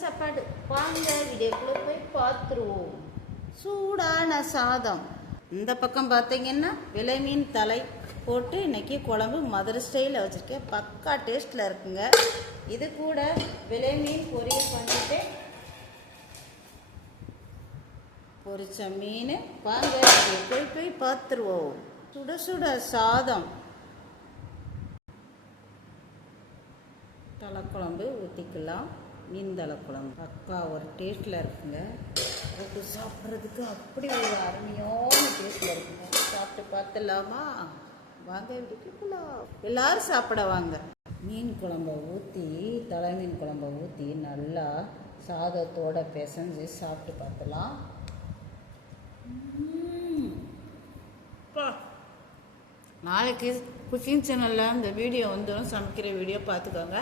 சாப்பாடு வாங்க வீடியோக்குள்ள போய் பார்த்துருவோம். சூடான சாதம். இந்த பக்கம் பார்த்தீங்கன்னா விலை மீன் தலை போட்டு இன்னைக்கு குழம்பு மதுரை ஸ்டைலில் வச்சுருக்கேன். பக்கா டேஸ்ட்டில் இருக்குங்க. இது கூட விலை மீன் பொரியல் பண்ணிட்டு பொரிச்ச மீன். வாங்க போய் பார்த்துருவோம். சுட சுட சாதம், தலைக்குழம்பு ஊற்றிக்கலாம். மீன் தலைக்குழம்பு பக்கா ஒரு டேஸ்ட்டில் இருக்குங்க. போட்டு சாப்பிட்றதுக்கு அப்படி ஒரு அருமையான டேஸ்ட்டில் இருக்குங்க. சாப்பிட்டு பார்த்துடலாமா? வாங்க வீட்டுக்குலாம் எல்லாரும் சாப்பிட வாங்க. மீன் குழம்பை ஊற்றி தலை மீன் குழம்பை ஊற்றி நல்லா சாதத்தோட பிசைஞ்சு சாப்பிட்டு பார்த்துலாம். நாளைக்கு குக்கிங் சேனலில் இந்த வீடியோ வந்துடும். சமைக்கிற வீடியோ பார்த்துக்கோங்க.